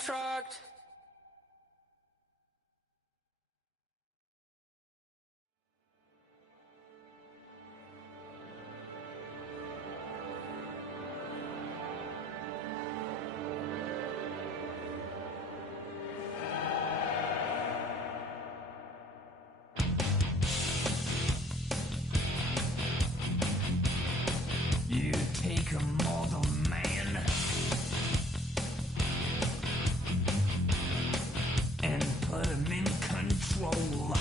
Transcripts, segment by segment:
contract. You take a mortal man and put him in control.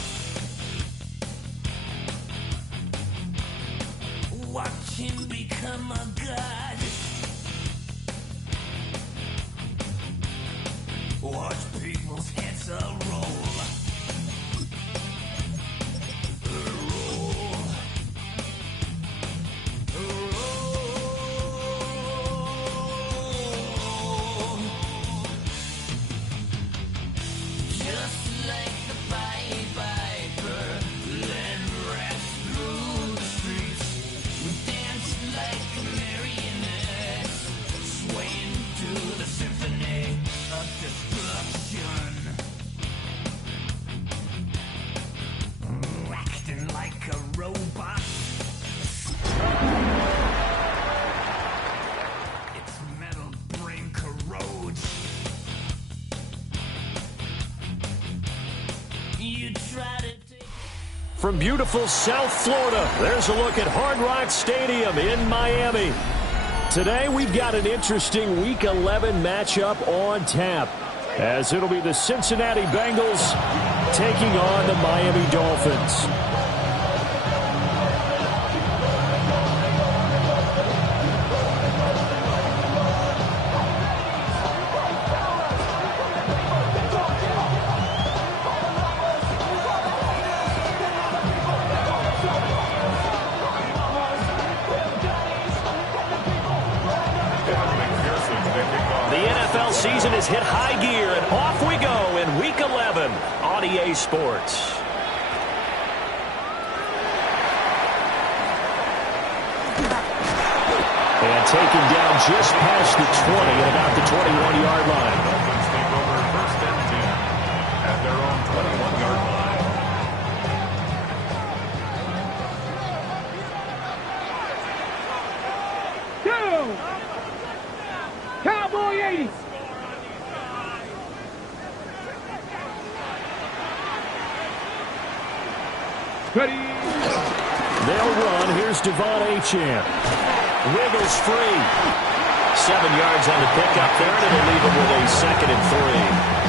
Watch him become a god. Watch people's heads roll. From beautiful South Florida, there's a look at Hard Rock Stadium in Miami. Today, we've got an interesting Week 11 matchup on tap, as it'll be the Cincinnati Bengals taking on the Miami Dolphins. Season has hit high gear, and off we go in Week 11 on EA Sports. And taken down just past the 20 at about the 21-yard line. Dolphins take over first and 10 at their own 21-yard line. Cowboy 80. Ready. They'll run. Here's Devon Achane. Wiggles free. 7 yards on the pickup there, and it'll leave him with a 2nd and 3.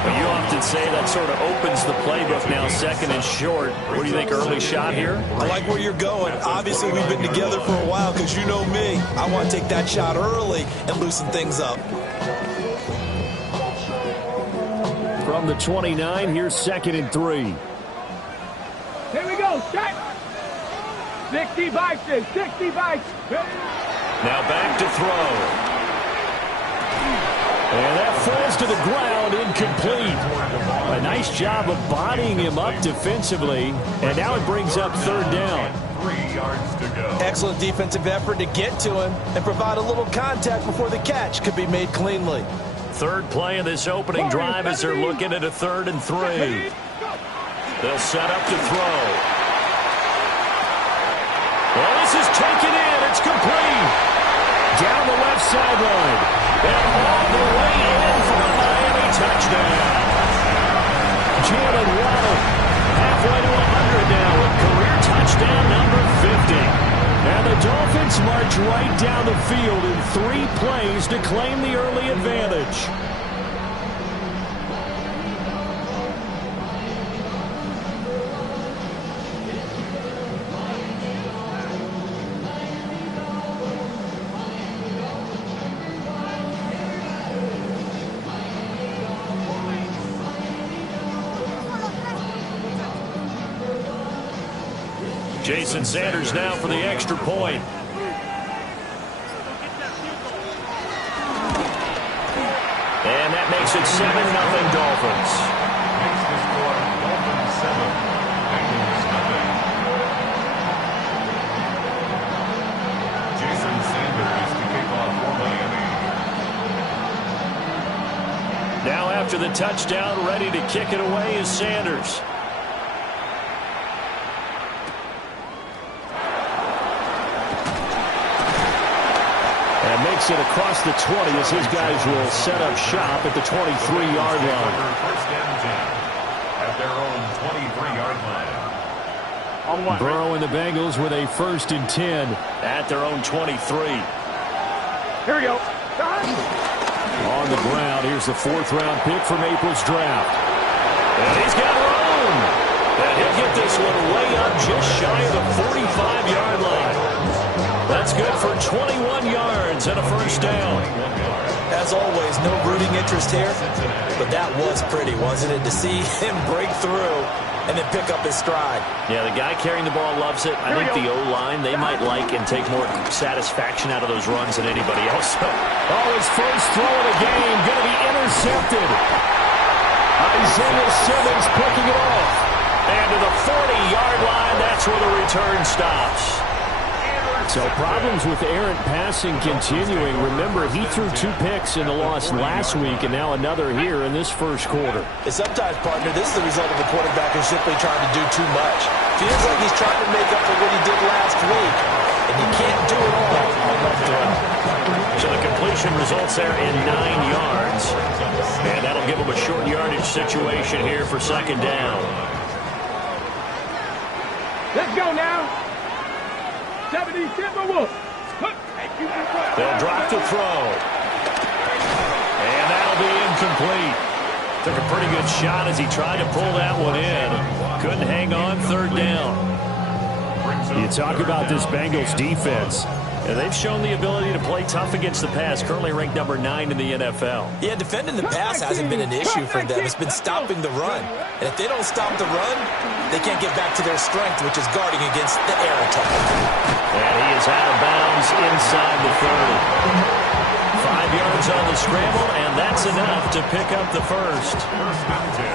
Well, you often say that sort of opens the playbook now, 2nd and short. What do you think, early shot here? I like where you're going. Obviously, we've been together for a while because you know me. I want to take that shot early and loosen things up. From the 29, here's 2nd and 3. Here we go, shot. 60 bikes, 60 bikes. Now back to throw. And that falls to the ground, incomplete. A nice job of bodying him up defensively. And now it brings up 3rd down. 3 yards to go. Excellent defensive effort to get to him and provide a little contact before the catch could be made cleanly. 3rd play of this opening drive as they're looking at a 3rd and 3. They'll set up to throw. Well, this is taken in. It's complete. Down the left sideline. And all the way in for a Miami touchdown. Jalen Waddle halfway to 100 now with career touchdown number 50. And the Dolphins march right down the field in 3 plays to claim the early advantage. Jason Sanders now for the extra point. And that makes it 7-0 Dolphins. Makes the score Dolphins 7, Bengals nothing. Jason Sanders to kick off for Miami. after the touchdown, ready to kick it away is Sanders. And makes it across the 20 as his guys will set up shop at the 23-yard line. First and 10 at their own 23-yard line. Burrow and the Bengals with a 1st and 10 at their own 23. Here we go. On the ground, here's the 4th-round pick from April's draft. And he's got room. And he'll get this one way up just shy of the 45-yard line. That's good for 21 yards and a 1st down. As always, no rooting interest here, but that was pretty, wasn't it, to see him break through and then pick up his stride. Yeah, the guy carrying the ball loves it. I think the O-line, they might like and take more satisfaction out of those runs than anybody else. Oh, his first throw of the game going to be intercepted. Isaiah Simmons picking it off. And to the 40-yard line, that's where the return stops. So problems with errant passing continuing. Remember, he threw 2 picks in the loss last week and now another here in this first quarter. And sometimes, partner, this is the result of the quarterback who's simply trying to do too much. Feels like he's trying to make up for what he did last week, and you can't do it all on one throw. So the completion results there in 9 yards. And that'll give him a short yardage situation here for 2nd down. Let's go now. 77 Wolf. They'll drop the throw. And that'll be incomplete. Took a pretty good shot as he tried to pull that one in. Couldn't hang on, 3rd down. You talk about this Bengals defense. And they've shown the ability to play tough against the pass, currently ranked number 9 in the NFL. Yeah, defending the pass hasn't been an issue for them. It's been stopping the run. And if they don't stop the run, they can't get back to their strength, which is guarding against the air attack. And he is out of bounds inside the 30. 5 yards on the scramble, and that's enough to pick up the 1st.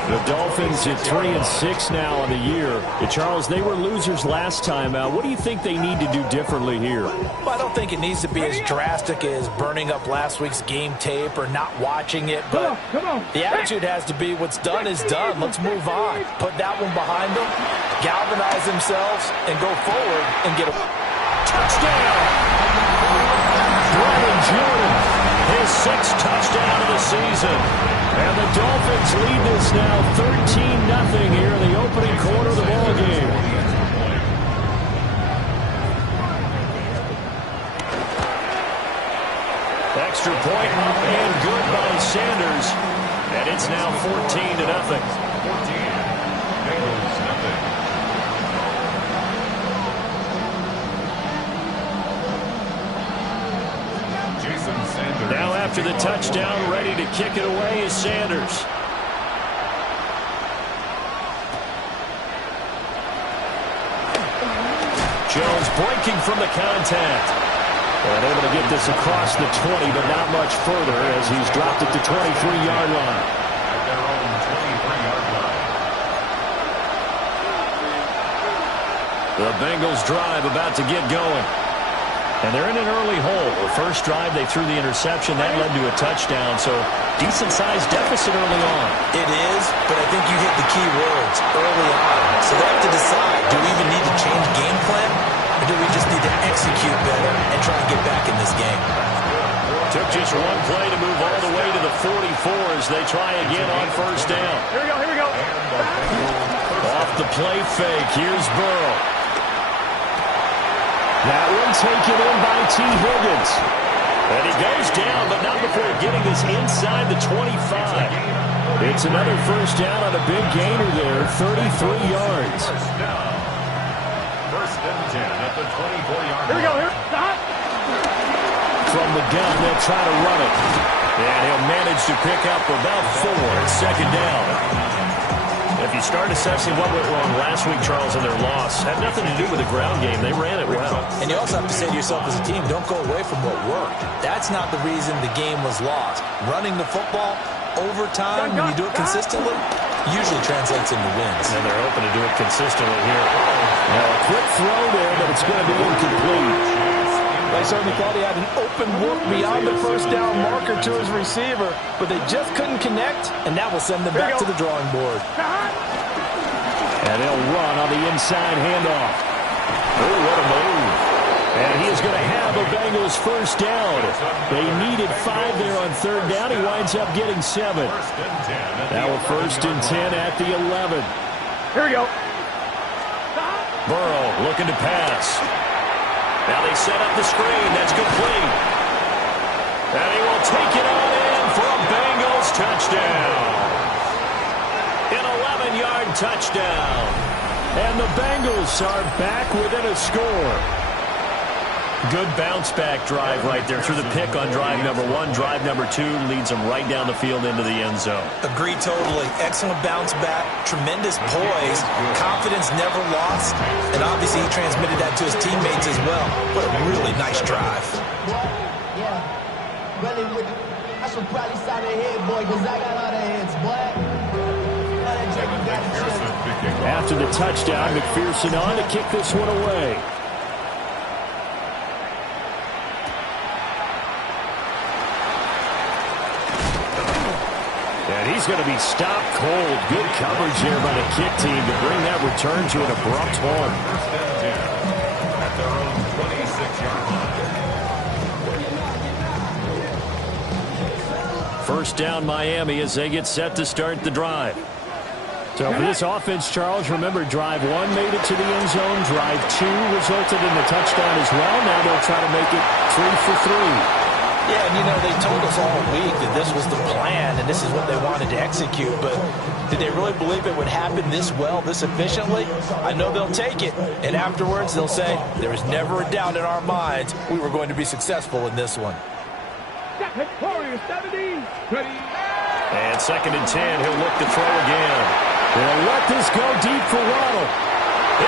The Dolphins at 3-6 now on the year. Charles, they were losers last time out. What do you think they need to do differently here? Well, I don't think it needs to be as drastic as burning up last week's game tape or not watching it, but the attitude has to be what's done is done. Let's move on. Put that one behind them, galvanize themselves, and go forward and get a touchdown. Brian Jordan, his 6th touchdown of the season. And the Dolphins lead this now 13-0 here in the opening quarter of the ballgame. Extra point and good by Sanders. And it's now 14-0. 14. Bengals nothing. Now after the touchdown, ready to kick it away is Sanders. Jones breaking from the contact. And able to get this across the 20, but not much further as he's dropped it to 23-yard line. At their own 23-yard line. The Bengals drive about to get going. And they're in an early hole. The first drive, they threw the interception. That led to a touchdown, so decent-sized deficit early on. It is, but I think you hit the key words early on. So they have to decide, do we even need to change game plan, or do we just need to execute better and try and get back in this game? Took just one play to move all the way to the 44 as they try again on 1st down. Here we go. Off the play fake, here's Burrow. That one taken in by T. Higgins. And he goes down, but not before getting this inside the 25. It's another 1st down on a big gainer there, 33 yards. First and 10 at the 24-yard line. Here we go. Stop. From the gun, they'll try to run it. And he'll manage to pick up about 4 at 2nd down. If you start assessing what went wrong last week, Charles, in their loss, had nothing to do with the ground game. They ran it well. And you also have to say to yourself as a team, don't go away from what worked. That's not the reason the game was lost. Running the football over time, when you do it consistently, usually translates into wins. And they're hoping to do it consistently here. Now, a quick throw there, but it's going to be incomplete. They certainly thought he had an open look beyond the first down marker to his receiver, but they just couldn't connect, and that will send them back to the drawing board. And they'll run on the inside handoff. Oh, what a move. And he is going to have a Bengals first down. They needed 5 there on third down. He winds up getting 7. Now a 1st and 10 at the 11. Here we go. Burrow looking to pass. Now they set up the screen. That's complete. And he will take it on in for a Bengals touchdown. An 11-yard touchdown. And the Bengals are back within a score. Good bounce-back drive right there through the pick on drive number 1. Drive number 2 leads them right down the field into the end zone. Agreed totally. Excellent bounce back. Tremendous poise. Confidence never lost. And obviously he transmitted that to his teammates as well. What a really nice drive. Yeah. Really, I should probably sign a head, boy, because I got all the heads, boy. After the touchdown, McPherson on to kick this one away. And he's going to be stopped cold. Good coverage here by the kick team to bring that return to an abrupt halt. 1st and 10 at their own 26-yard line. First down Miami as they get set to start the drive. So for this offense, Charles, remember, drive 1 made it to the end zone. Drive 2 resulted in the touchdown as well. Now they'll try to make it 3 for 3. Yeah, and you know, they told us all week that this was the plan and this is what they wanted to execute, but did they really believe it would happen this well, this efficiently? I know they'll take it, and afterwards they'll say, there was never a doubt in our minds we were going to be successful in this one. And 2nd and 10, he'll look to throw again. They'll let this go deep for Waddle.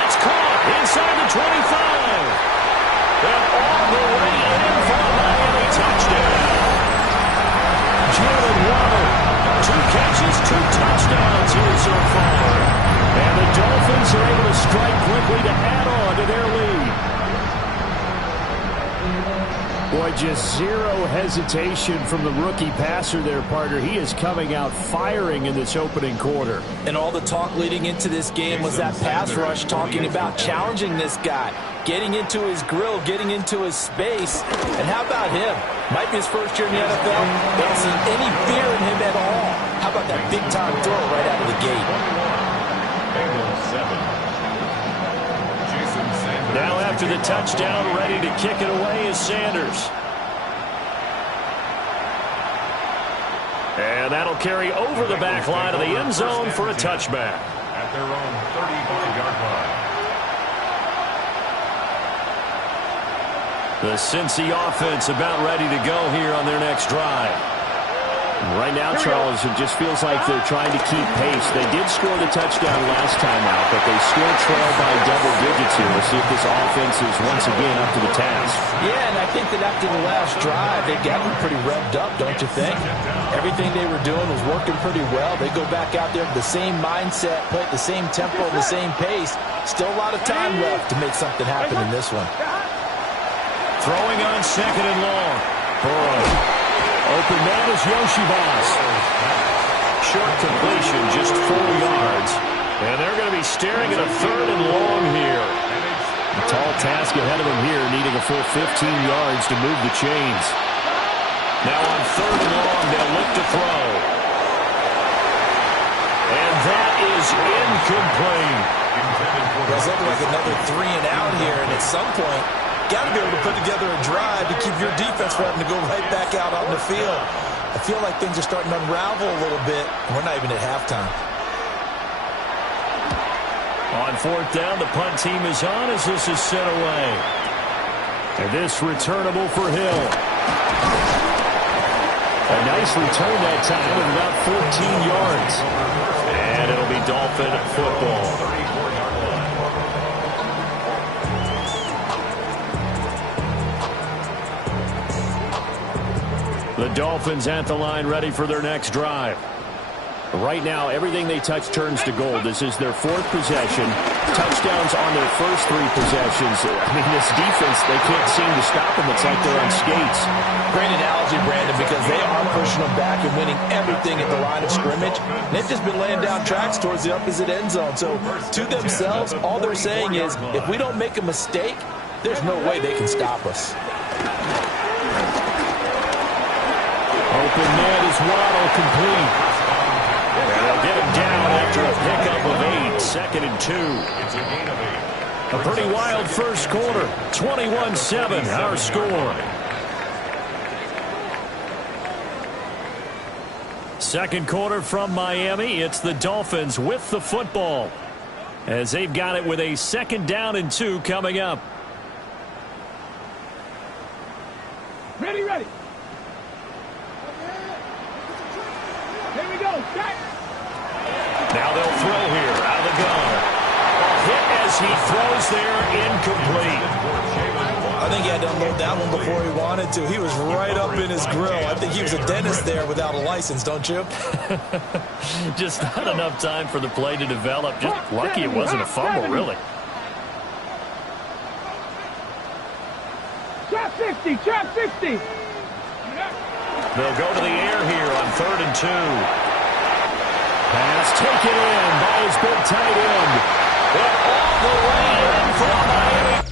It's caught inside the 25. And all the way in for a Miami touchdown. Jalen Waddle, 2 catches, 2 touchdowns here so far. And the Dolphins are able to strike quickly to add on to their lead. Boy, just zero hesitation from the rookie passer there, partner. He is coming out firing in this opening quarter. And all the talk leading into this game was that pass rush, talking about challenging this guy, getting into his grill, getting into his space. And how about him? Might be his first year in the NFL. They don't see any fear in him at all. How about that big-time throw right out of the gate? Bengals 7. Now after the touchdown, ready to kick it away is Sanders. And that'll carry over the back line of the end zone for a touchback. At their own 35-yard line. The Cincy offense about ready to go here on their next drive. Right now, Charles, it just feels like they're trying to keep pace. They did score the touchdown last time out, but they still trail by double digits here. We'll see if this offense is once again up to the task. Yeah, and I think that after the last drive, they got them pretty revved up, don't you think? Everything they were doing was working pretty well. They go back out there with the same mindset, play at the same tempo, the same pace. Still a lot of time left to make something happen in this one. Throwing on 2nd and long. Burrow. Open man is Yoshibas. Short completion, just 4 yards. And they're going to be staring at a 3rd and long here. A tall task ahead of them here, needing a full 15 yards to move the chains. Now on 3rd and long, they'll look to throw. And that is incomplete. It's looking like another 3 and out here, and at some point, got to be able to put together a drive to keep your defense from having to go right back out on the field. I feel like things are starting to unravel a little bit, and we're not even at halftime. On 4th down, the punt team is on as this is sent away. And this returnable for Hill. A nice return that time with about 14 yards. And it'll be Dolphin football. The Dolphins at the line ready for their next drive. Right now, everything they touch turns to gold. This is their 4th possession. Touchdowns on their first 3 possessions. I mean, this defense, they can't seem to stop them. It's like they're on skates. Great analogy, Brandon, because they are pushing them back and winning everything at the line of scrimmage. They've just been laying down tracks towards the opposite end zone. So, to themselves, all they're saying is, if we don't make a mistake, there's no way they can stop us. Open net is Waddle complete. And they'll get him down after a pickup of 8, 2nd and 2. It's a gain of 8. A pretty wild first quarter. 21-7, our score. Second quarter from Miami. It's the Dolphins with the football, as they've got it with a 2nd down and 2 coming up. Ready. Here we go. Back. Now they'll throw here out of the gun. Hit as he throws there, incomplete. I think he had to unload that one before he wanted to. He was right up in his grill. I think he was a dentist there without a license, don't you? Just not enough time for the play to develop. Just lucky it wasn't a fumble, really. Trap 60. They'll go to the air here on 3rd and 2. Pass taken in by his big tight end. And all the way in for a Miami